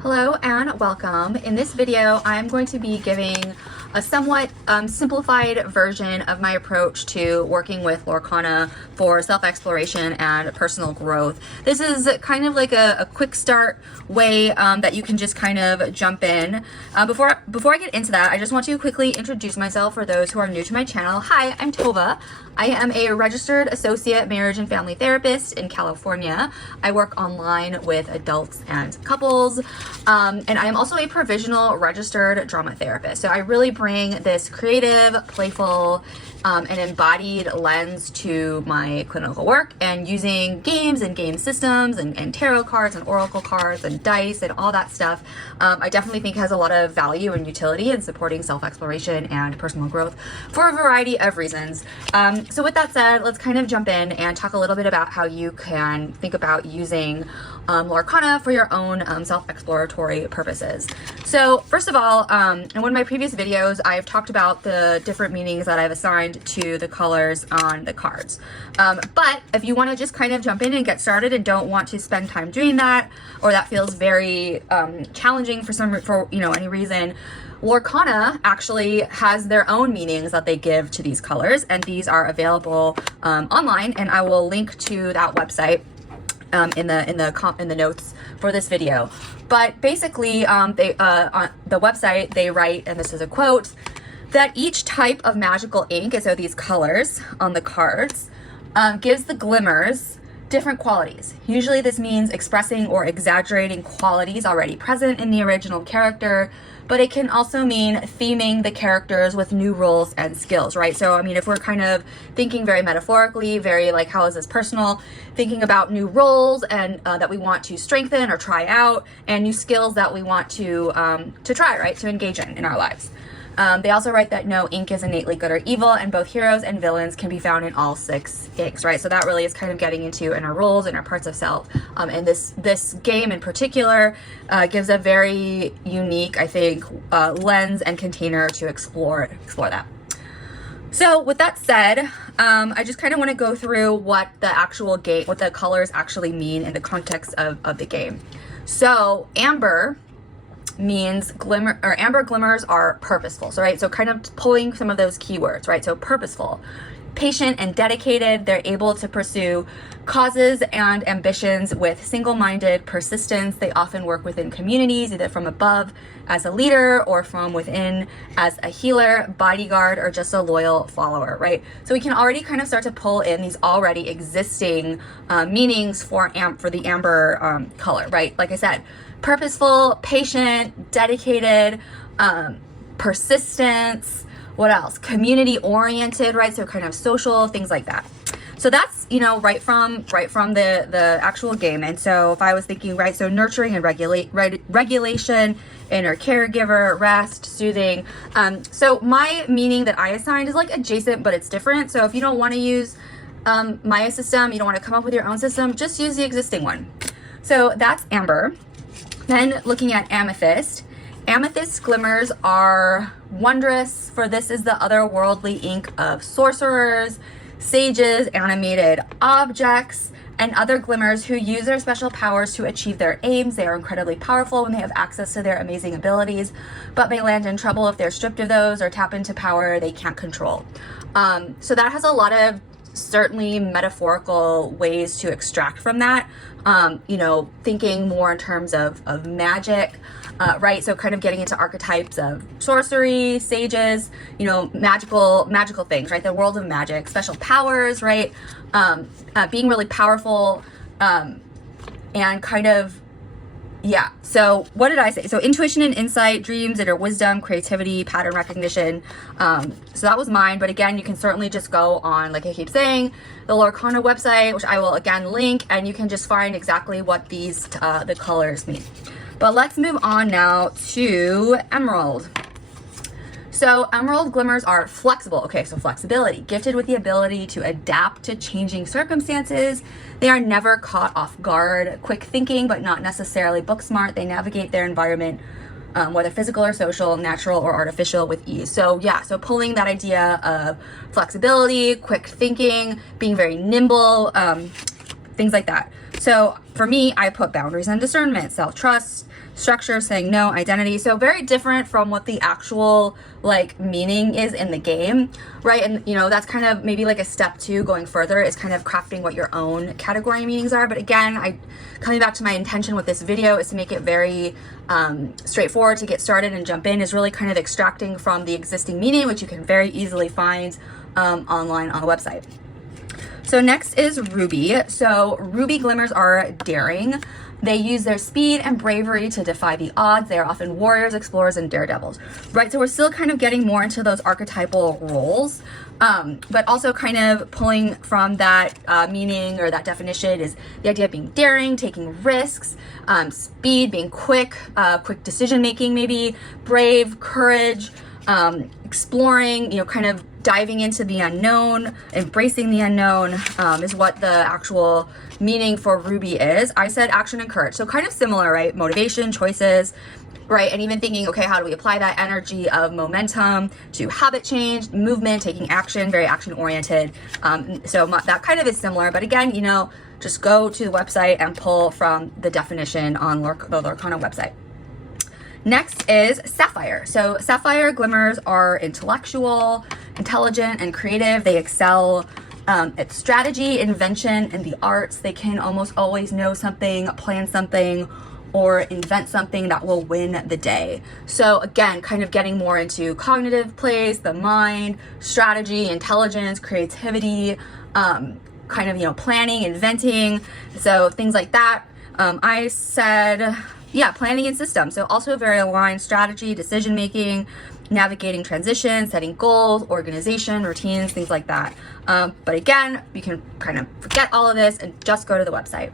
Hello and welcome. In this video, I'm going to be giving a somewhat simplified version of my approach to working with Lorcana for self-exploration and personal growth. This is kind of like a quick start way that you can just kind of jump in. Before I get into that, I just want to quickly introduce myself for those who are new to my channel. Hi, I'm Tova. I am a registered associate marriage and family therapist in California. I work online with adults and couples, and I am also a provisional registered drama therapist. So I really bring this creative, playful, and embodied lens to my clinical work, and using games and game systems and tarot cards and oracle cards and dice and all that stuff, I definitely think has a lot of value and utility in supporting self-exploration and personal growth for a variety of reasons. So with that said, let's kind of jump in and talk a little bit about how you can think about using Lorcana for your own self-exploratory purposes. So first of all, in one of my previous videos, I've talked about the different meanings that I've assigned to the colors on the cards. But if you want to just kind of jump in and get started and don't want to spend time doing that, or that feels very challenging for any reason, Lorcana actually has their own meanings that they give to these colors, and these are available online, and I will link to that website in the notes for this video. But basically, they on the website they write, and this is a quote, that each type of magical ink, so these colors on the cards, gives the glimmers different qualities. Usually this means expressing or exaggerating qualities already present in the original character, but it can also mean theming the characters with new roles and skills, right? So, I mean, if we're kind of thinking very metaphorically, very like, how is this personal, thinking about new roles and that we want to strengthen or try out, and new skills that we want to try, right? To engage in our lives. They also write that no ink is innately good or evil, and both heroes and villains can be found in all 6 inks, right? So that really is kind of getting into inner roles and our parts of self. And this game in particular gives a very unique, I think, lens and container to explore that. So with that said, I just kind of want to go through what the colors actually mean in the context of the game. So amber means amber glimmers are purposeful. So, right, so kind of pulling some of those keywords, right? So purposeful, patient and dedicated. They're able to pursue causes and ambitions with single-minded persistence. They often work within communities, either from above as a leader or from within as a healer, bodyguard, or just a loyal follower, right? So we can already kind of start to pull in these already existing meanings for the amber color, right? Like I said, purposeful, patient, dedicated, persistence. What else? Community oriented, right? So kind of social, things like that. So that's, right from the actual game. And so if I was thinking, right, so nurturing and regulation, inner caregiver, rest, soothing. So my meaning that I assigned is like adjacent, but it's different. So if you don't want to use my system, you don't want to come up with your own system, just use the existing one. So that's amber. Then looking at amethyst. Amethyst glimmers are wondrous, for this is the otherworldly ink of sorcerers, sages, animated objects, and other glimmers who use their special powers to achieve their aims. They are incredibly powerful when they have access to their amazing abilities, but may land in trouble if they're stripped of those or tap into power they can't control. So that has a lot of certainly metaphorical ways to extract from that. Thinking more in terms of magic, right? So kind of getting into archetypes of sorcery, sages, magical things, right? The world of magic, special powers, right? Being really powerful, and kind of, yeah. So what did I say? So intuition and insight, dreams, inner wisdom, creativity, pattern recognition. So that was mine. But again, you can certainly just go on, like I keep saying, the Lorcana website, which I will again link, and you can just find exactly what these the colors mean. But let's move on now to emerald. So emerald glimmers are flexible. Okay, so flexibility, gifted with the ability to adapt to changing circumstances. They are never caught off guard, quick thinking, but not necessarily book smart. They navigate their environment, whether physical or social, natural or artificial, with ease. So yeah, so pulling that idea of flexibility, quick thinking, being very nimble, things like that. So for me, I put boundaries and discernment, self-trust, structure, saying no, identity. So very different from what the actual like meaning is in the game, right? And you know, that's kind of maybe like a step 2 going further is kind of crafting what your own category meanings are. But again, coming back to my intention with this video is to make it very straightforward to get started and jump in, is really kind of extracting from the existing meaning, which you can very easily find online on the website. So next is Ruby. So Ruby glimmers are daring. They use their speed and bravery to defy the odds. They are often warriors, explorers, and daredevils, right? So we're still kind of getting more into those archetypal roles, but also kind of pulling from that meaning or that definition is the idea of being daring, taking risks, speed, being quick decision-making, maybe brave, courage, exploring, you know, kind of diving into the unknown, embracing the unknown is what the actual meaning for Ruby is. I said action and courage. So kind of similar, right? Motivation, choices, right? And even thinking, okay, how do we apply that energy of momentum to habit change, movement, taking action, very action oriented. So that kind of is similar, but again, you know, just go to the website and pull from the definition on the Lorcana website. Next is Sapphire. So Sapphire glimmers are intellectual, intelligent, and creative. They excel at strategy, invention, and the arts. They can almost always know something, plan something, or invent something that will win the day. So again, kind of getting more into cognitive plays, the mind, strategy, intelligence, creativity, kind of, you know, planning, inventing. So things like that. I said, yeah, planning and systems. So also very aligned strategy, decision-making, navigating transitions, setting goals, organization, routines, things like that. But again, you can kind of forget all of this and just go to the website.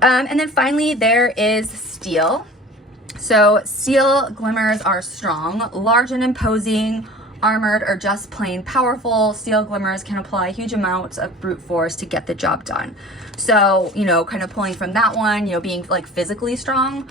And then finally, there is Steel. So Steel glimmers are strong, large and imposing, armored, or just plain powerful. Steel glimmers can apply huge amounts of brute force to get the job done. So, you know, kind of pulling from that one, you know, being like physically strong,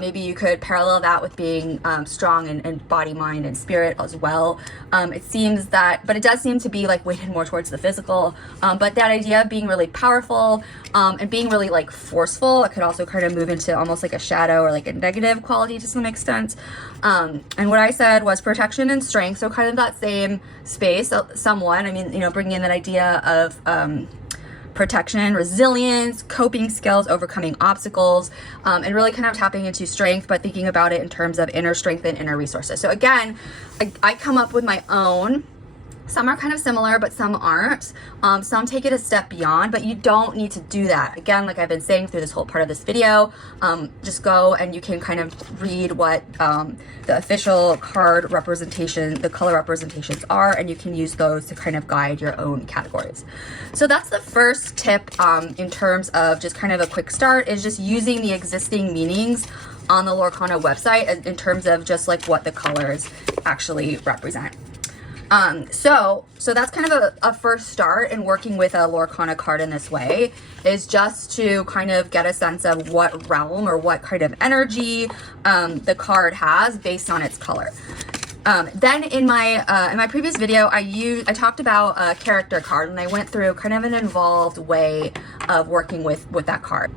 maybe you could parallel that with being strong in body, mind, and spirit as well. It seems that, but it does seem to be like weighted more towards the physical, but that idea of being really powerful and being really like forceful, it could also kind of move into almost like a shadow or like a negative quality to some extent. And what I said was protection and strength, so kind of that same space, somewhat. I mean, you know, bringing in that idea of protection, resilience, coping skills, overcoming obstacles, and really kind of tapping into strength, but thinking about it in terms of inner strength and inner resources. So again, I come up with my own. Some are kind of similar, but some aren't. Some take it a step beyond, but you don't need to do that. Again, like I've been saying through this whole part of this video, just go and you can kind of read what the official card representation, the color representations are, and you can use those to kind of guide your own categories. So that's the first tip in terms of just kind of a quick start, is just using the existing meanings on the Lorcana website in terms of just like what the colors actually represent. So that's kind of a first start in working with a Lorcana card in this way, is just to kind of get a sense of what realm or what kind of energy the card has based on its color. Then in my previous video, I talked about a character card, and I went through kind of an involved way of working with that card.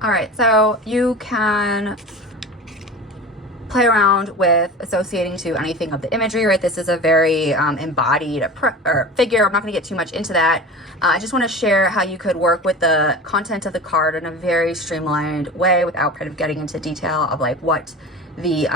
All right, so you can play around with associating to anything of the imagery, right? This is a very embodied figure. I'm not going to get too much into that. I just want to share how you could work with the content of the card in a very streamlined way without kind of getting into detail of like what the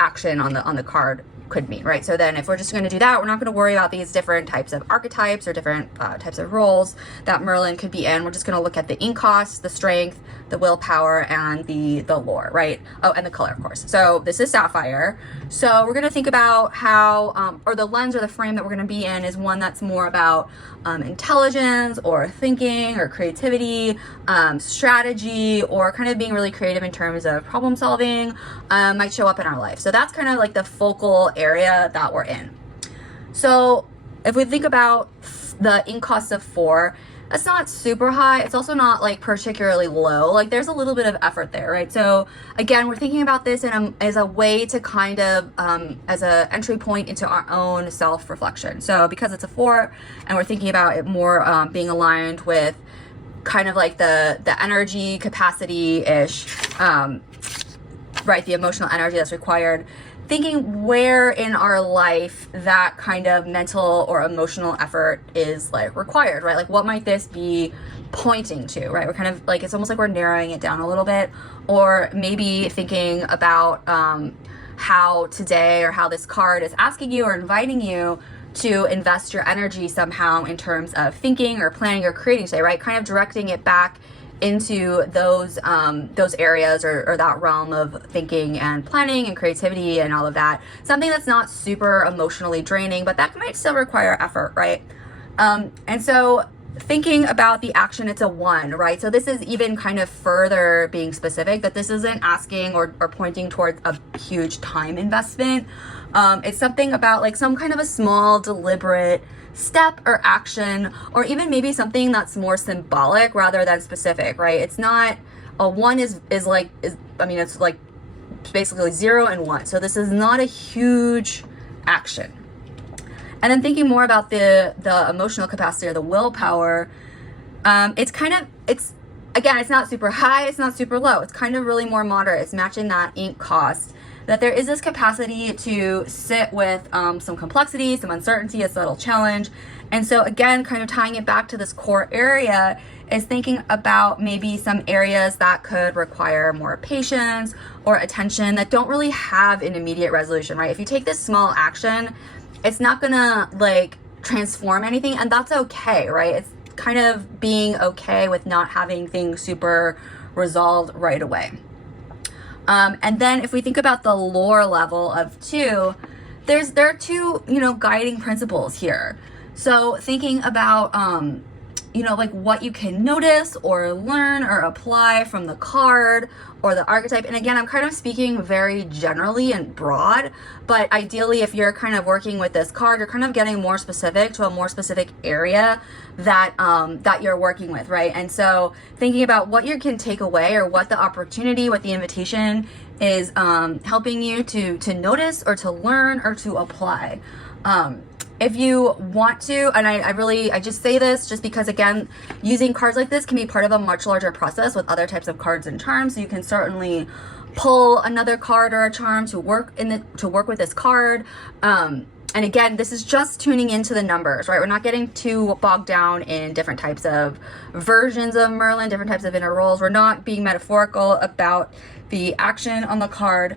action on the card could mean, right? So then if we're just going to do that, we're not going to worry about these different types of archetypes or different types of roles that Merlin could be in. We're just going to look at the ink cost, the strength, the willpower, and the lore, right? Oh, and the color, of course. So this is Sapphire. So we're going to think about how, or the lens or the frame that we're going to be in is one that's more about intelligence or thinking or creativity, strategy, or kind of being really creative in terms of problem solving might show up in our life. So that's kind of like the focal area that we're in. So if we think about the ink cost of 4, It's not super high. It's also not like particularly low. Like there's a little bit of effort there, right? So again, we're thinking about this as a way to kind of, as a entry point into our own self-reflection. So because it's a 4 and we're thinking about it more being aligned with kind of like the energy capacity-ish, right? The emotional energy that's required. Thinking where in our life that kind of mental or emotional effort is like required, right? Like what might this be pointing to, right? We're kind of like, it's almost like we're narrowing it down a little bit, or maybe thinking about how today, or how this card is asking you or inviting you to invest your energy somehow in terms of thinking or planning or creating today, right? Kind of directing it back into those areas or that realm of thinking and planning and creativity and all of that. Something that's not super emotionally draining, but that might still require effort, right? And so thinking about the action, it's a 1, right? So this is even kind of further being specific, that this isn't asking or pointing towards a huge time investment. It's something about like some kind of a small, deliberate step or action, or even maybe something that's more symbolic rather than specific, right? It's not a 1 it's like basically 0 and 1. So this is not a huge action. And then thinking more about the emotional capacity or the willpower, it's again, it's not super high, it's not super low. It's kind of really more moderate. It's matching that ink cost. That there is this capacity to sit with some complexity, some uncertainty, a subtle challenge. And so again, kind of tying it back to this core area is thinking about maybe some areas that could require more patience or attention that don't really have an immediate resolution, right? If you take this small action, it's not gonna like transform anything, and that's okay, right? It's kind of being okay with not having things super resolved right away. And then if we think about the lore level of 2, there are 2, guiding principles here. So thinking about, like what you can notice or learn or apply from the card or the archetype. And again, I'm kind of speaking very generally and broad, but ideally if you're kind of working with this card, you're kind of getting more specific to a more specific area that you're working with, right? And so thinking about what you can take away, or what the opportunity, what the invitation is helping you to notice or to learn or to apply. If you want to, and I just say this just because, again, using cards like this can be part of a much larger process with other types of cards and charms. So you can certainly pull another card or a charm to work with this card. And again, this is just tuning into the numbers, right? We're not getting too bogged down in different types of versions of Merlin, different types of inner roles. We're not being metaphorical about the action on the card.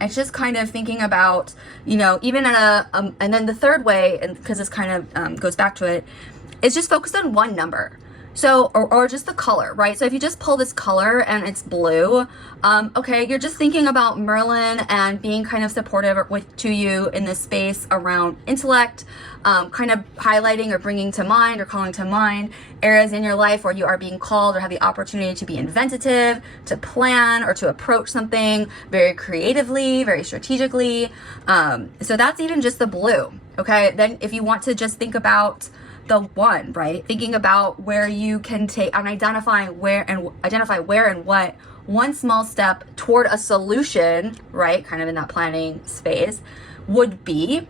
It's just kind of thinking about, even at and then the third way, and because this kind of goes back to it, is just focused on one number. So, or just the color, right? So if you just pull this color and it's blue, okay, you're just thinking about Merlin and being kind of supportive to you in this space around intellect, kind of highlighting or bringing to mind or calling to mind areas in your life where you are being called or have the opportunity to be inventive, to plan or to approach something very creatively, very strategically. So that's even just the blue, okay? Then if you want to just think about the 1, right? Thinking about where you can take and identify where and what one small step toward a solution, right? Kind of in that planning space would be.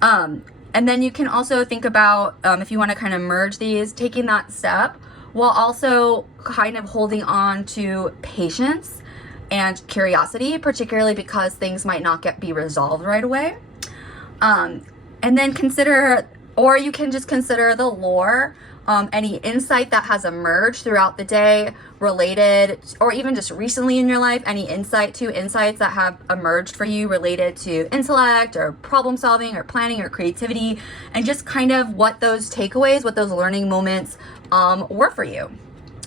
And then you can also think about, if you want to kind of merge these, taking that step while also kind of holding on to patience and curiosity, particularly because things might not be resolved right away. And then or you can just consider the lore, any insight that has emerged throughout the day related, or even just recently in your life, any insights that have emerged for you related to intellect or problem solving or planning or creativity, and just kind of what those takeaways, what those learning moments were for you.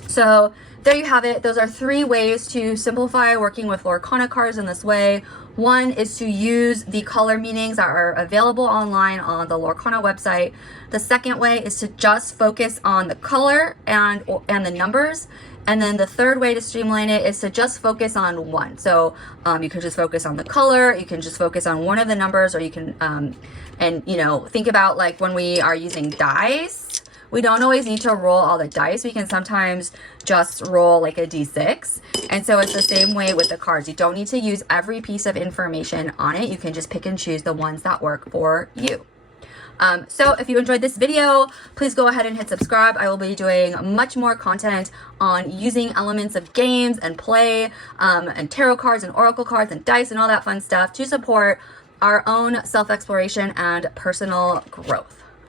So there you have it. Those are 3 ways to simplify working with Lorcana cards in this way. 1 is to use the color meanings that are available online on the Lorcana website. The second way is to just focus on the color and the numbers. And then the third way to streamline it is to just focus on 1. So you can just focus on the color, you can just focus on one of the numbers, or you can, think about like when we are using dice, we don't always need to roll all the dice. We can sometimes just roll like a d6. And so it's the same way with the cards. You don't need to use every piece of information on it. You can just pick and choose the ones that work for you. So if you enjoyed this video, please go ahead and hit subscribe. I will be doing much more content on using elements of games and play, and tarot cards and oracle cards and dice and all that fun stuff to support our own self-exploration and personal growth.